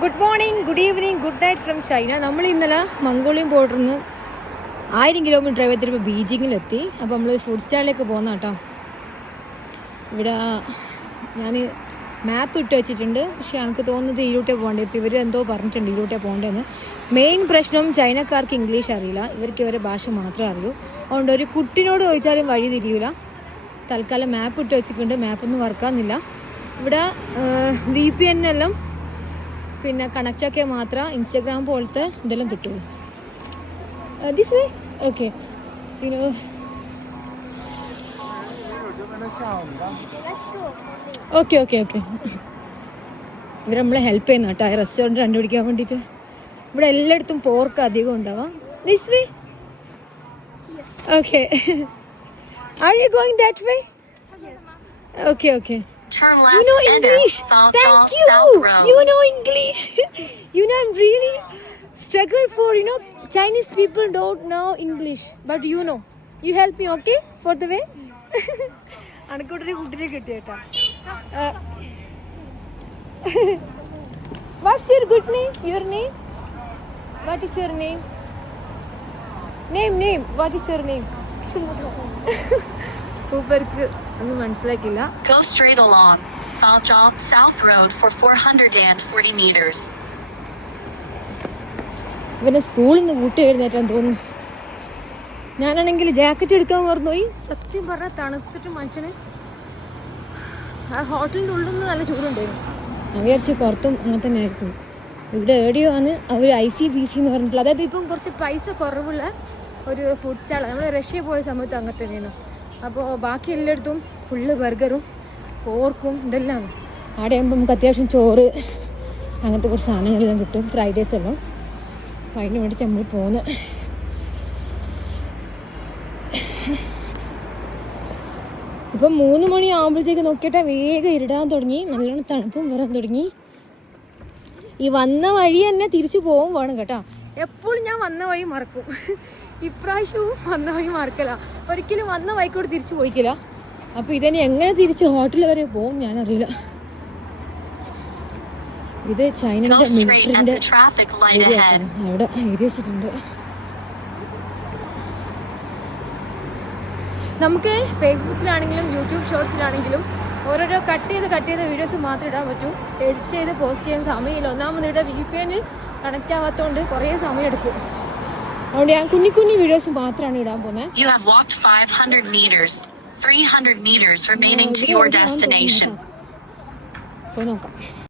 Good morning, good evening, good night from China. നമ്മൾ ഇന്നലെ Mongolian ബോർഡറിൽ നിന്ന് 1000 കിലോമീറ്റർ ഡ്രൈവ് ചെയ്തിട്ട് ബീജിങ്ങിലെത്തി. അപ്പോൾ നമ്മൾ ഫുഡ് സ്റ്റാളിലേക്ക് പോകുന്ന കേട്ടോ. ഇവിടെ ഞാൻ മാപ്പ് ഇട്ട് വെച്ചിട്ടുണ്ട്, പക്ഷെ എനിക്ക് തോന്നുന്നത് ഈരോട്ടേ പോകേണ്ടത്. ഇപ്പോൾ ഇവർ എന്തോ പറഞ്ഞിട്ടുണ്ട് ഈരോട്ടേ പോകേണ്ടതെന്ന്. മെയിൻ പ്രശ്നം ചൈനക്കാർക്ക് ഇംഗ്ലീഷ് അറിയില്ല, ഇവർക്ക് ഇവരുടെ ഭാഷ മാത്രമേ അറിയൂ. അതുകൊണ്ട് ഒരു കുട്ടിനോട് ചോദിച്ചാലും വഴി തിരിയില്ല. തൽക്കാലം മാപ്പ് ഇട്ട് വെച്ചിട്ടുണ്ട്, മാപ്പൊന്നും വർക്കാകുന്നില്ല. ഇവിടെ VPN എല്ലാം പിന്നെ കണക്റ്റാക്കിയാൽ മാത്രം ഇൻസ്റ്റാഗ്രാം പോലത്തെ ഇതെല്ലാം കിട്ടുള്ളൂ. This way okay. പിന്നെ ഓക്കെ ഓക്കെ ഓക്കെ ഇവർ നമ്മളെ ഹെൽപ്പ് ചെയ്യുന്ന കേട്ടോ, റെസ്റ്റോറൻറ്റ് കണ്ടുപിടിക്കാൻ വേണ്ടിയിട്ട്. ഇവിടെ എല്ലായിടത്തും പോർക്ക് അധികം ഉണ്ടാവാം. This way okay. Are you going that way? Okay okay. You know English. Thank you. You know English. You know I'm really struggle for Chinese people don't know English, but you know. You help me, okay? For the way. അനക്കൊരു കുട്ടിനെ കിട്ടിയേട്ടാ. What's your good name? Your name? What is your name? Name. What is your name? ഊപ്പർക്ക് ഒന്നും മനസ്സിലാക്കില്ല. Go straight along Faozhou South Road for 440 meters. ഇവനെ സ്കൂളിൽ നിന്ന് കൂട്ടി എഴുന്നേറ്റാന്ന് തോന്നുന്നു. ഞാനാണെങ്കിൽ jacket എടുക്കാൻ മറന്നുപോയി. സത്യം പറഞ്ഞാൽ തണുത്തിട്ട് മനുഷ്യന് ആ ഹോട്ടലിൻ്റെ ഉള്ളിൽ നിന്ന് നല്ല ചൂടുണ്ടായിരുന്നു. ഞാൻ വിചാരിച്ചു പുറത്തും അങ്ങനെ തന്നെ ആയിരിക്കും. ഇവിടെ എവിടെയോ ആണ് അവർ ICBC എന്ന് പറഞ്ഞിട്ടുള്ളത്. അതായത് ഇപ്പം കുറച്ച് പൈസ കുറവുള്ള ഒരു ഫുഡ് സ്റ്റാൾ. നമ്മൾ റഷ്യ പോയ സമയത്ത് അങ്ങനെ തന്നെയാണ്. അപ്പോൾ ബാക്കി എല്ലായിടത്തും ഫുള്ള് ബർഗറും പോർക്കും ഇതെല്ലാം. അവിടെ ആകുമ്പോൾ നമുക്ക് അത്യാവശ്യം ചോറ് അങ്ങനത്തെ കുറച്ച് സാധനങ്ങളെല്ലാം കിട്ടും, ഫ്രൈഡ് റൈസ് എല്ലാം. അപ്പോൾ അതിന് വേണ്ടിയിട്ട് നമ്മൾ പോകുന്നത്. ഇപ്പം 3 മണി ആകുമ്പോഴത്തേക്ക് നോക്കിയിട്ടാൽ വേഗം ഇരുടാൻ തുടങ്ങി, നല്ലോണം തണുപ്പും വരാൻ തുടങ്ങി. ഈ വന്ന വഴി തന്നെ തിരിച്ചു പോകും വേണം കേട്ടോ. എപ്പോഴും ഞാൻ വന്ന വഴി മറക്കും. ഇപ്രാവശ്യവും വന്ന വഴി മറക്കല. ഒരിക്കലും വന്ന വഴിക്കോട് തിരിച്ചു പോയിക്കില്ല. അപ്പോൾ ഇതിനെ എങ്ങനെ തിരിച്ച് ഹോട്ടൽ വരെ പോകും ഞാനറിയില്ല. ഇത് ചൈനയുടെ മിലിറ്ററിൻ്റെ അവിടെ എഴുതി വെച്ചിട്ടുണ്ട്. നമുക്ക് ഫേസ്ബുക്കിലാണെങ്കിലും യൂട്യൂബ് ഷോർട്സിലാണെങ്കിലും ഓരോരോ കട്ട് ചെയ്ത വീഡിയോസ് മാത്രമേ ഇടാൻ പറ്റൂ. എഡിറ്റ് ചെയ്ത് പോസ്റ്റ് ചെയ്യാൻ സമയമില്ല. ഒന്നാമത് ഇവിടെ VPN കണക്റ്റ് ആവാത്തതുകൊണ്ട് കുറേ സമയം എടുക്കും. അതുകൊണ്ട് ഞാൻ കുഞ്ഞി വീഡിയോസ് മാത്രമാണ് ഇടാൻ പോകുന്നത്. You have walked 500 meters. 300 meters remaining to your destination. പോയി നോക്കാം.